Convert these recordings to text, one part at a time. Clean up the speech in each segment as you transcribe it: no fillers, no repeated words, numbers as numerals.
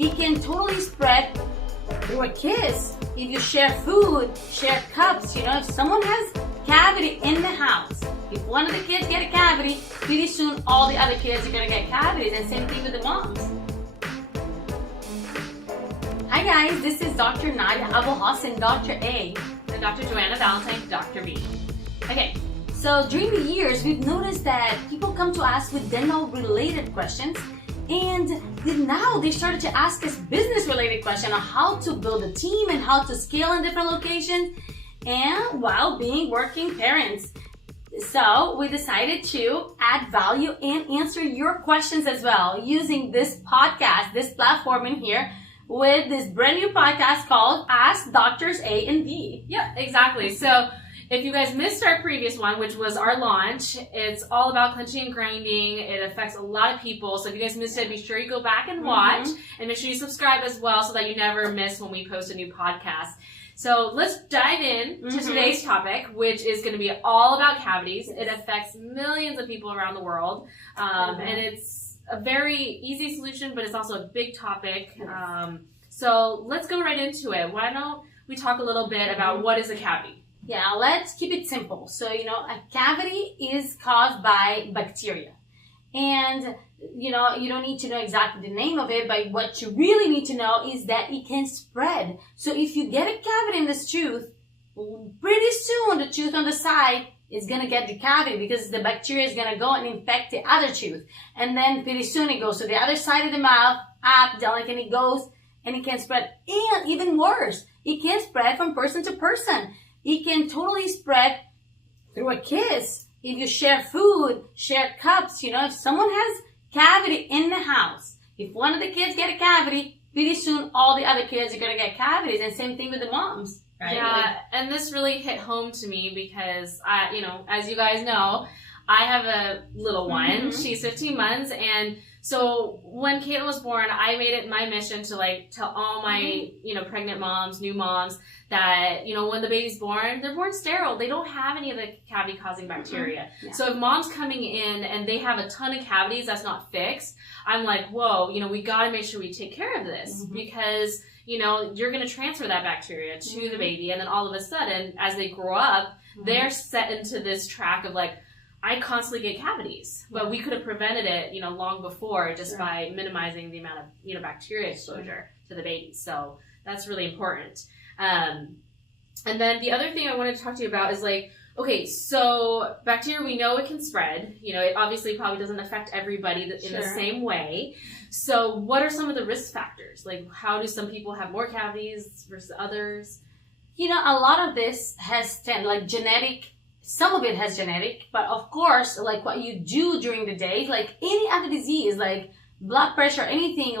It can totally spread through a kiss. If you share food, share cups, if someone has cavity in the house, if one of the kids get a cavity, pretty soon all the other kids are gonna get cavities, and same thing with the moms. Hi guys, this is Dr. Nadia Abou-Hassan, Dr. A, and Dr. Joanna Valentine, Dr. B. Okay, so during the years, we've noticed that people come to us with dental-related questions, and now they started to ask us business-related questions on how to build a team and how to scale in different locations, and while being working parents. So we decided to add value and answer your questions as well using this podcast, this platform in here, with this brand new podcast called Ask Doctors A and V. Yep, exactly. So if you guys missed our previous one, which was our launch, it's all about clenching and grinding. It affects a lot of people. So if you guys missed it, be sure you go back and watch, and make sure you subscribe as well so that you never miss when we post a new podcast. So let's dive in to today's topic, which is going to be all about cavities. It affects millions of people around the world, and it's a very easy solution, but it's also a big topic. So let's go right into it. Why don't we talk a little bit about what is a cavity? Yeah, let's keep it simple. So, a cavity is caused by bacteria. And, you don't need to know exactly the name of it, but what you really need to know is that it can spread. So if you get a cavity in this tooth, pretty soon the tooth on the side is going to get the cavity because the bacteria is going to go and infect the other tooth. And then pretty soon it goes to the other side of the mouth, up, down, and it goes, and it can spread. And even worse, it can spread from person to person. It can totally spread through a kiss. If you share food, share cups, if someone has cavity in the house, if one of the kids get a cavity, pretty soon all the other kids are going to get cavities, and same thing with the moms. Right? Yeah, and this really hit home to me because as you guys know, I have a little one. She's 15 months, and so when Caitlin was born, I made it my mission to tell all my pregnant moms, new moms, that when the baby's born, they're born sterile. They don't have any of the cavity causing bacteria. Yeah. So if mom's coming in and they have a ton of cavities that's not fixed, I'm like, whoa, we got to make sure we take care of this because you're going to transfer that bacteria to the baby, and then all of a sudden, as they grow up, they're set into this track of I constantly get cavities, but we could have prevented it, long before just by minimizing the amount of, bacteria exposure to the baby. So that's really important. And then the other thing I wanted to talk to you about is okay, so bacteria, we know it can spread. It obviously probably doesn't affect everybody in the same way. So what are some of the risk factors? How do some people have more cavities versus others? A lot of this has genetic. Some of it has genetic, but of course, what you do during the day, any other disease, blood pressure, anything,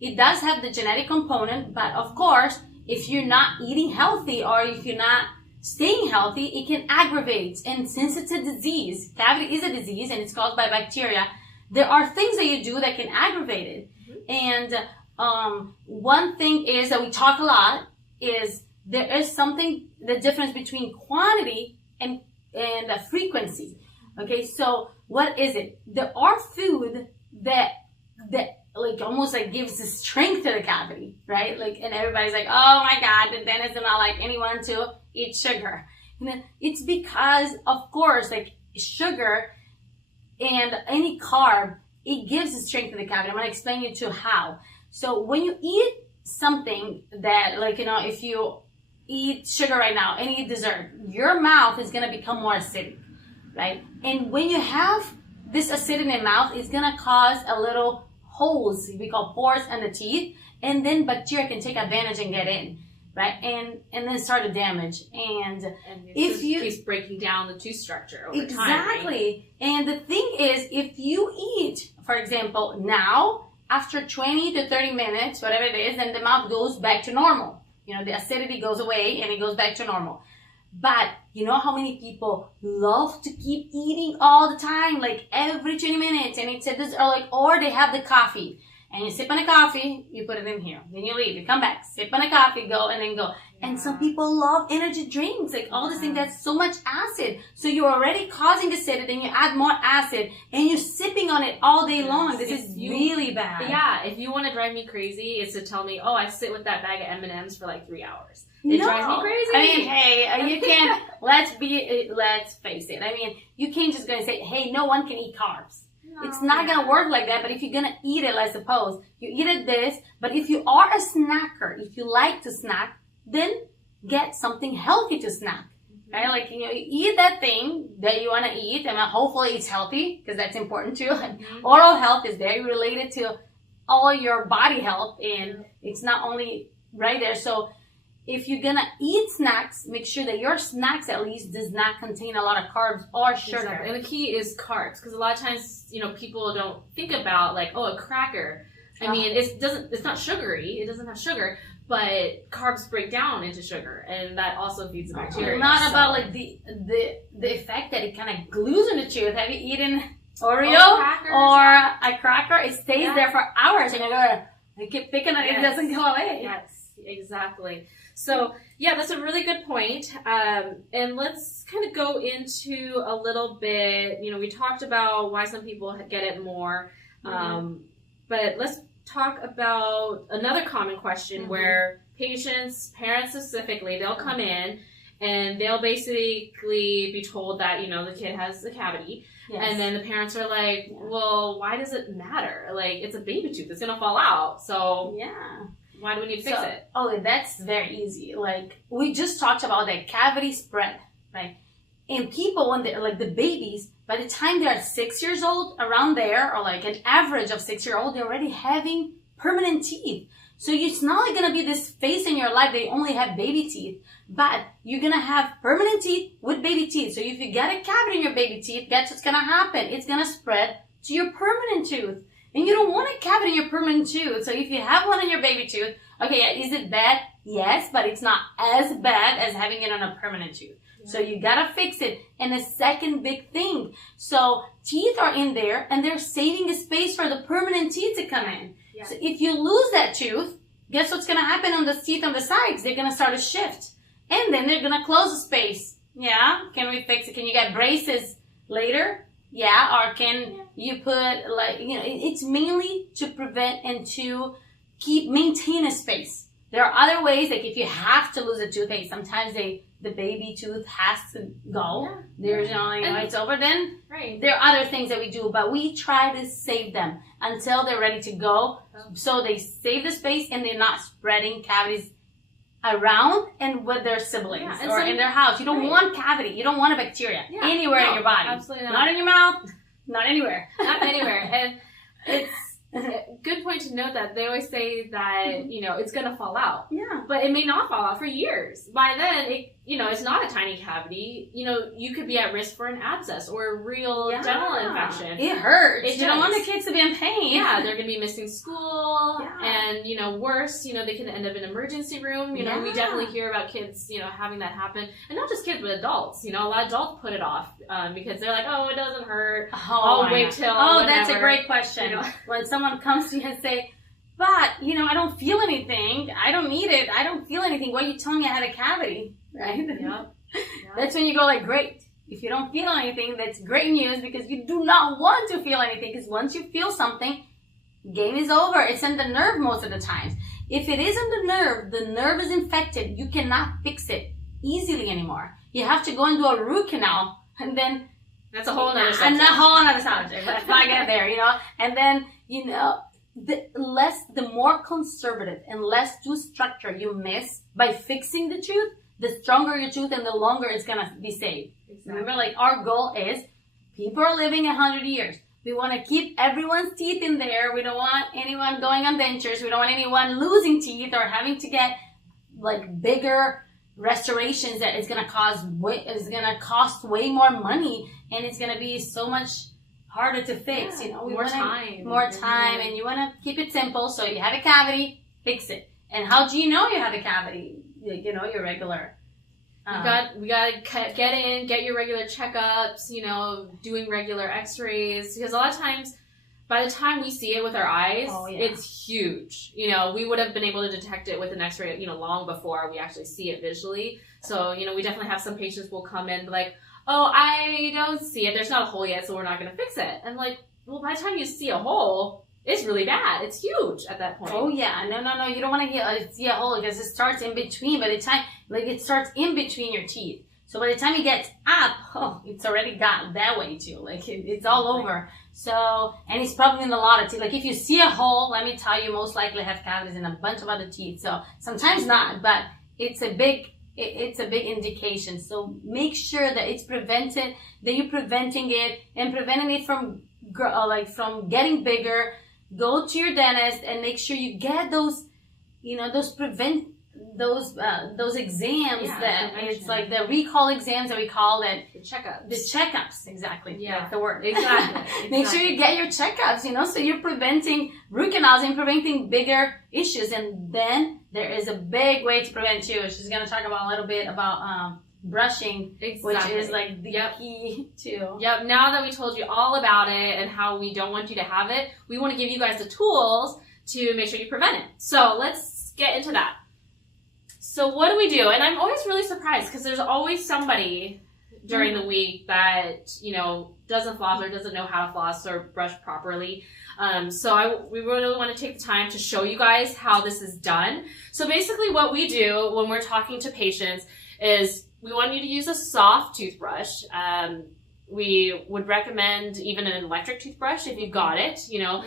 it does have the genetic component, but of course, if you're not eating healthy or if you're not staying healthy, it can aggravate. And since it's a disease, cavity is a disease and it's caused by bacteria, there are things that you do that can aggravate it. And one thing is that we talk a lot is there is something, the difference between quantity and the frequency. Okay, so what is it? There are food that almost gives the strength to the cavity, right? And everybody's like, oh my God, the dentist does not like anyone to eat sugar. It's because, of course, sugar and any carb, it gives the strength to the cavity. I'm going to explain you to how. So when you eat something that, if you eat sugar right now and eat dessert, your mouth is going to become more acidic, right? And when you have this acidity in the mouth, it's going to cause a little holes, we call pores in the teeth, and then bacteria can take advantage and get in, right? And then start to damage. And if you keeps breaking down the tooth structure over time. Exactly. Right? And the thing is, if you eat, for example, now, after 20 to 30 minutes, whatever it is, then the mouth goes back to normal. The acidity goes away and it goes back to normal. But you know how many people love to keep eating all the time, every 20 minutes, and it's or they have the coffee and you sip on a coffee, you put it in here. Then you leave, you come back, sip on a coffee, go, and then go. Yeah. And some people love energy drinks, like all this thing that's so much acid. So you're already causing acidity, then you add more acid, and you're sipping on it all day long. This is really bad. Yeah, if you want to drive me crazy, it's to tell me, oh, I sit with that bag of M&Ms for like 3 hours. It drives me crazy. I mean, hey, you can't, let's face it. I mean, you can't just go and say, hey, no one can eat carbs. No, it's not going to work like that, but if you're going to eat it, I suppose, you eat it this, but if you are a snacker, if you like to snack, then get something healthy to snack, right? Like, you eat that thing that you want to eat, and hopefully it's healthy, because that's important too. Oral health is very related to all your body health, and it's not only right there. So if you're going to eat snacks, make sure that your snacks at least does not contain a lot of carbs or sugar. Exactly. And the key is carbs, because a lot of times, people don't think about like, oh, a cracker. I mean, it's not sugary. It doesn't have sugar, but carbs break down into sugar, and that also feeds the bacteria. Not about like the effect that it kind of glues in the tooth. Have you eaten Oreo or a cracker? It stays there for hours, and you keep picking it. It doesn't go away. Yes, exactly. So, yeah, that's a really good point. And let's kind of go into a little bit, we talked about why some people get it more. But let's talk about another common question where parents specifically, they'll come in and they'll basically be told that, the kid has a cavity. Yes. And then the parents are like, well, why does it matter? Like, it's a baby tooth. It's going to fall out. So, yeah. Why do we need to fix it? Oh, that's very easy. Like, we just talked about that cavity spread, right? And people, when they're like the babies, by the time they're 6 years old, around there, or like an average of 6-year-old, they're already having permanent teeth. So it's not like going to be this phase in your life that you only have baby teeth, but you're going to have permanent teeth with baby teeth. So if you get a cavity in your baby teeth, guess what's going to happen? It's going to spread to your permanent tooth. And you don't want a cavity in your permanent tooth. So if you have one in your baby tooth, okay, is it bad? Yes, but it's not as bad as having it on a permanent tooth. Yeah. So you gotta fix it. And the second big thing, so teeth are in there and they're saving a space for the permanent teeth to come in. Yeah. So if you lose that tooth, guess what's gonna happen on the teeth on the sides? They're gonna start to shift. And then they're gonna close the space. Yeah, can we fix it? Can you get braces later? Yeah, or can you put it's mainly to prevent and to maintain a space. There are other ways, like if you have to lose a tooth, sometimes the baby tooth has to go. Yeah. There's it's over then. Right. There are other things that we do, but we try to save them until they're ready to go. So they save the space and they're not spreading cavities around and with their siblings or in their house. You don't want cavity. You don't want a bacteria anywhere in your body. Absolutely not. Not in your mouth. Not anywhere. Not anywhere. And it's a good point to note that they always say that, it's going to fall out. Yeah. But it may not fall out for years. By then, it's not a tiny cavity. You could be at risk for an abscess or a real dental infection. It hurts. You don't want the kids to be in pain. Yeah, they're going to be missing school. Yeah. And, worse, they can end up in emergency room. We definitely hear about kids, having that happen. And not just kids, but adults. A lot of adults put it off because they're like, oh, it doesn't hurt. I'll wait till whenever. That's a great question. When someone comes to you and say, but, I don't feel anything. I don't need it. I don't feel anything. Why are you telling me I had a cavity? Right? Yeah. That's when you go like, great. If you don't feel anything, that's great news because you do not want to feel anything because once you feel something, game is over. It's in the nerve most of the times. If it is in the nerve is infected, you cannot fix it easily anymore. You have to go and do a root canal and then that's a whole other subject. And a whole other subject. Let's not get there, And then, the more conservative and less tooth structure you miss by fixing the tooth, the stronger your tooth and the longer it's going to be saved. Exactly. Remember, our goal is people are living 100 years. We want to keep everyone's teeth in there. We don't want anyone going on dentures. We don't want anyone losing teeth or having to get bigger restorations that is going to cost way more money and it's going to be so much harder to fix. More time, and you want to keep it simple. So you have a cavity, fix it. And how do you know you have a cavity? Your regular. We gotta get your regular checkups. Doing regular X-rays because a lot of times by the time we see it with our eyes, yeah. it's huge. You know, we would have been able to detect it with an x-ray, you know, long before we actually see it visually. So, you know, we definitely have some patients will come in like, oh, I don't see it. There's not a hole yet, so we're not going to fix it. And like, well, by the time you see a hole, it's really bad. It's huge at that point. Oh, yeah. No. You don't want to see a hole because it starts in between. By the time, like, it starts in between your teeth. So by the time it gets up, it's already got that way too. Like, it's all over. So, and it's probably in a lot of teeth. Like, if you see a hole, let me tell you, most likely have cavities in a bunch of other teeth. So, sometimes not, but it's a big indication. So, make sure that it's prevented, that you're preventing it and preventing it from getting bigger. Go to your dentist and make sure you get those, you know, those exams that it's like the recall exams that we call it. The checkups. The checkups, exactly. Yeah. That's the word. Exactly. Make sure you get your checkups, you know, so you're preventing root canals and preventing bigger issues. And then there is a big way to prevent too. She's going to talk about a little bit about brushing, which is like the key too. Yep. Now that we told you all about it and how we don't want you to have it, we want to give you guys the tools to make sure you prevent it. So let's get into that. So what do we do? And I'm always really surprised because there's always somebody during the week that, you know, doesn't floss or doesn't know how to floss or brush properly. We really want to take the time to show you guys how this is done. So basically what we do when we're talking to patients is we want you to use a soft toothbrush. We would recommend even an electric toothbrush if you've got it, you know.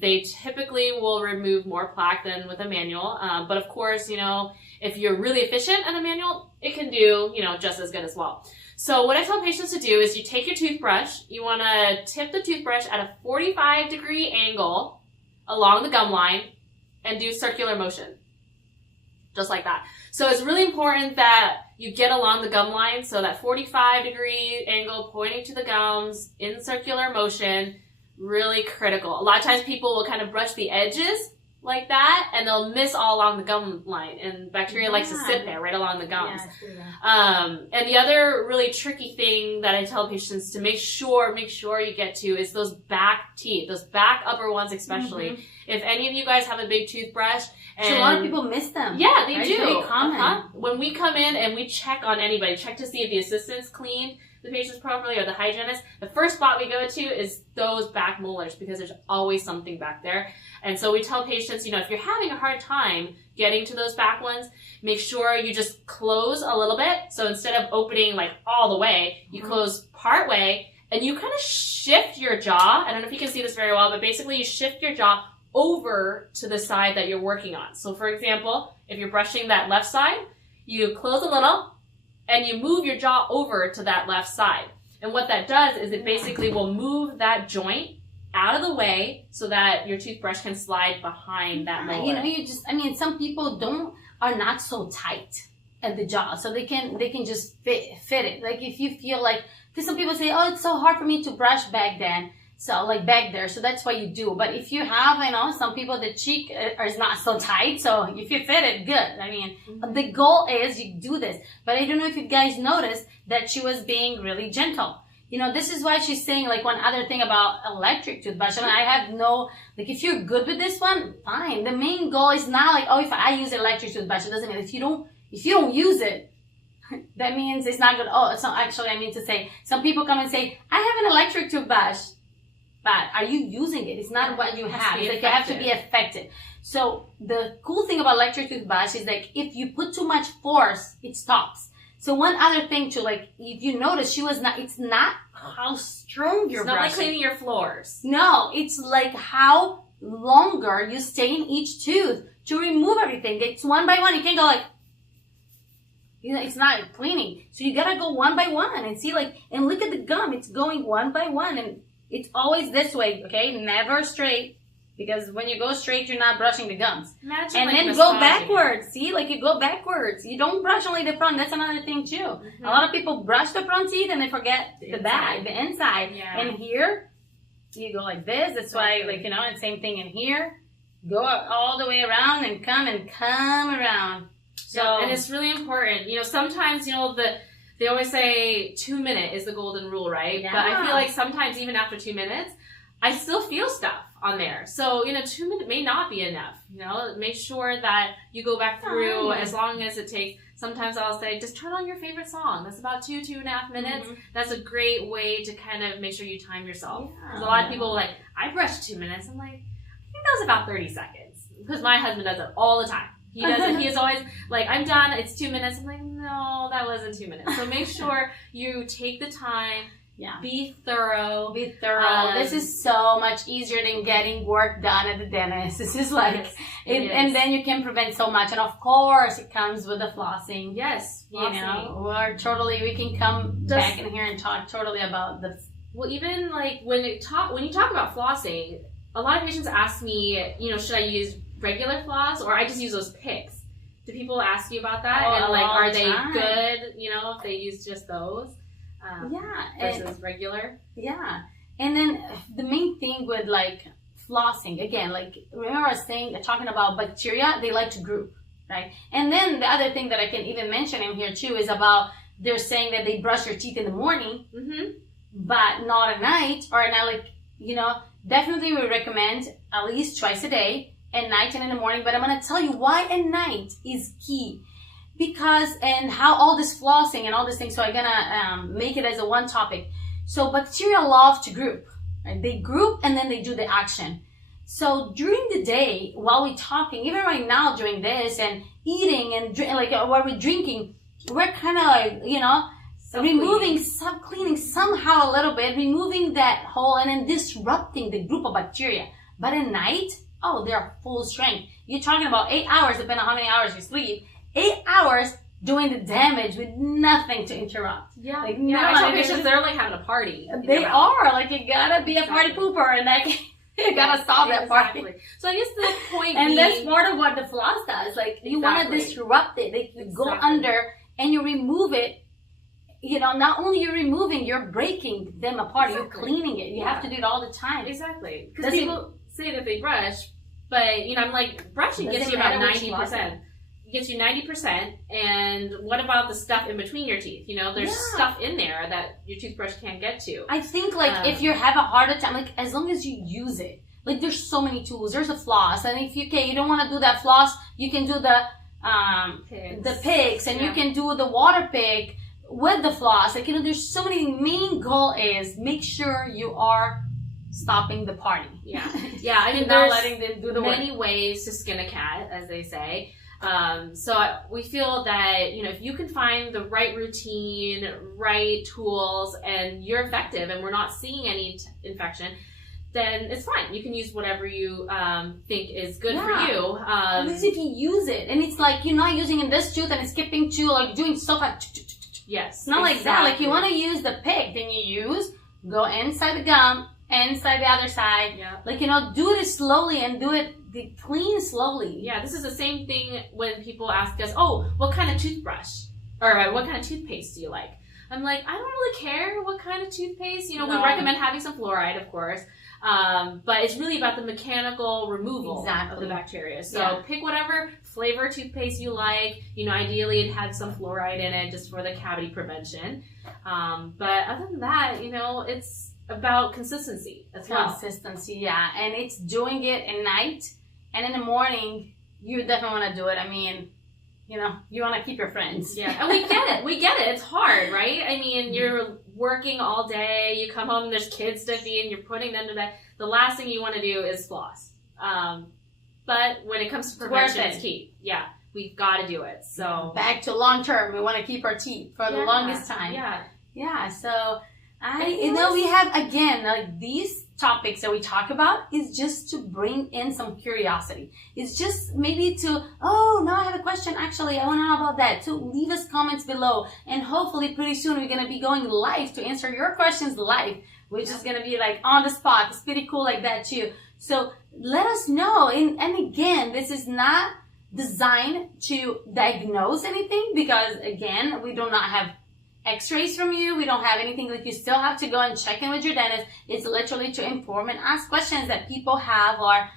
They typically will remove more plaque than with a manual. But of course, you know, if you're really efficient at a manual, it can do, you know, just as good as well. So what I tell patients to do is you take your toothbrush, you want to tip the toothbrush at a 45-degree angle along the gum line and do circular motion. Just like that. So it's really important that you get along the gum line, so that 45-degree angle pointing to the gums in circular motion, really critical. A lot of times people will kind of brush the edges like that, and they'll miss all along the gum line, and bacteria likes to sit there right along the gums. And the other really tricky thing that I tell patients to make sure you get to is those back teeth, those back upper ones especially. If any of you guys have a big toothbrush, and so a lot of people miss them. Yeah, they do. Very common. When we come in and we check on anybody, check to see if the assistants cleaned the patients properly or the hygienist, the first spot we go to is those back molars because there's always something back there. And so we tell patients, you know, if you're having a hard time getting to those back ones, make sure you just close a little bit. So instead of opening like all the way, you close part way and you kind of shift your jaw. I don't know if you can see this very well, but basically you shift your jaw over to the side that you're working on. So for example, if you're brushing that left side, you close a little and you move your jaw over to that left side. And what that does is it basically will move that joint out of the way so that your toothbrush can slide behind that molar. You know, some people are not so tight at the jaw, so they can just fit it. Like if you feel like, because some people say, oh, it's so hard for me to brush back then. So like back there, so that's what you do. But if you have, you know, some people, the cheek is not so tight, so if you fit it, good. I mean, the goal is you do this. But I don't know if you guys noticed that she was being really gentle. You know, this is why she's saying, like, one other thing about electric toothbrush. I mean, I have no, like, if you're good with this one, fine. The main goal is not like, oh, if I use electric toothbrush, it doesn't mean if you don't use it, that means it's not good. Oh, so actually, I mean to say, some people come and say, I have an electric toothbrush. But are you using it? It's not what you have. It's like you have to be effective. So the cool thing about electric toothbrush is like if you put too much force, it stops. So one other thing too, like if you notice, it's not how strong you're brushing. It's not like cleaning your floors. No, it's like how longer you stay in each tooth to remove everything. It's one by one. You can't go like, you know, it's not cleaning. So you gotta go one by one and see like, and look at the gum. It's going one by one and it's always this way, okay? Never straight, because when you go straight, you're not brushing the gums. Imagine and like then go backwards. See, like you go backwards. You don't brush only the front. That's another thing too. A lot of people brush the front teeth and they forget the back, the inside. Yeah. And here, you go like this. That's why, like, you know, and same thing in here. Go all the way around and come around. So, yeah, and it's really important. You know, sometimes, you know, they always say 2 minutes is the golden rule, right? Yeah. But I feel like sometimes even after 2 minutes, I still feel stuff on there. So, 2 minutes may not be enough. Make sure that you go back through as long as it takes. Sometimes I'll say, just turn on your favorite song. That's about 2.5 minutes. Mm-hmm. That's a great way to kind of make sure you time yourself. Because a lot of people are like, I brush 2 minutes. I'm like, I think that was about 30 seconds. Because my husband does it all the time. He does it. He is always like, I'm done. It's 2 minutes. I'm like, no, that wasn't 2 minutes. So make sure you take the time. Yeah. Be thorough. This is so much easier than getting work done at the dentist. This is like, and then you can prevent so much. And of course, it comes with the flossing. Yes, flossing. We can come back in here and talk totally about the. Well, even like when you talk about flossing, a lot of patients ask me, should I use regular floss or I just use those picks? Do people ask you about that? And like, are they good? If they use just those. Versus regular. Yeah. And then the main thing with like flossing, again, like remember I was talking about bacteria, they like to group, right? And then the other thing that I can even mention in here too is about they're saying that they brush your teeth in the morning, but not at night, or not like, definitely we recommend at least twice a day, at night and in the morning. But I'm going to tell you why at night is key. And how all this flossing and all these things, so I'm gonna make it as a one topic. So bacteria love to group, right? They group and then they do the action. So during the day, while we're talking, even right now during this and eating and while we're drinking, we're kind of like, removing, sub-cleaning somehow a little bit, removing that whole and then disrupting the group of bacteria. But at night, they're full strength. You're talking about 8 hours, depending on how many hours you sleep. 8 hours doing the damage with nothing to interrupt. Yeah. I tell patients they're like having a party. They are. Like, you gotta be a party pooper and like, you gotta solve that party. So I guess the point and that's part of what the floss does. Like, you want to disrupt it. Like, you go under and you remove it. Not only you're removing, you're breaking them apart. You're cleaning it. You have to do it all the time. Exactly. Because people say that they brush, but, I'm like, brushing gets you about 90%. Gets you 90%, and what about the stuff in between your teeth? There's stuff in there that your toothbrush can't get to. I think if you have a harder time, like as long as you use it, like there's so many tools. There's a floss, and if you don't want to do that floss, you can do the picks, and you can do the water pick with the floss. Like there's so many. Main goal is make sure you are stopping the party. Yeah. I mean, not letting them do the many ways to skin a cat, as they say. So we feel that, if you can find the right routine, right tools, and you're effective and we're not seeing any infection, then it's fine. You can use whatever you think is good for you. At least you can use it. And it's like you're not using in this tooth and it's skipping to like doing stuff like yes. It's not like that. Like you want to use the pick, then you go inside the gum, inside the other side. Yeah. Like, do it slowly and do it clean slowly. Yeah, this is the same thing when people ask us, what kind of toothbrush or what kind of toothpaste do you like? I'm like, I don't really care what kind of toothpaste. We recommend having some fluoride, of course. But it's really about the mechanical removal of the bacteria. So pick whatever flavor toothpaste you like. Ideally it had some fluoride in it just for the cavity prevention. But other than that, it's about consistency as well. Consistency, yeah. And it's doing it at night. And in the morning, you definitely want to do it. I mean, you want to keep your friends. Yeah, and we get it. It's hard, right? I mean, you're working all day. You come home and there's kids to feed and you're putting them to bed. The last thing you want to do is floss. But when it comes to prevention, it's key. Yeah, we've got to do it. So back to long term, we want to keep our teeth for the longest time. Yeah. So we have again like these topics that we talk about is just to bring in some curiosity. It's just maybe to, now I have a question. Actually, I want to know about that. To leave us comments below, and hopefully pretty soon we're gonna be going live to answer your questions live, which is gonna be like on the spot. It's pretty cool like that too. So let us know. And again, this is not designed to diagnose anything because again, we do not have x-rays from you. We don't have anything. Like you still have to go and check in with your dentist. It's literally to inform and ask questions that people have, or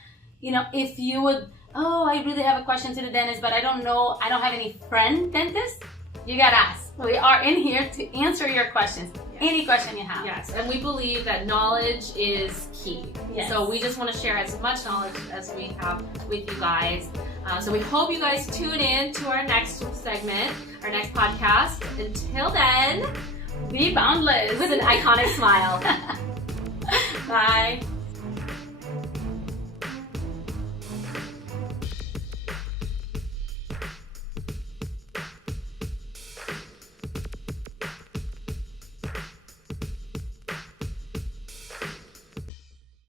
if you would, I really have a question to the dentist, but I don't know, I don't have any friend dentist. You gotta ask. We are in here to answer your questions. any question you have. Yes, and we believe that knowledge is key. Yes. So we just want to share as much knowledge as we have with you guys. So we hope you guys tune in to our next segment, our next podcast. Until then, be boundless with an iconic smile. Bye.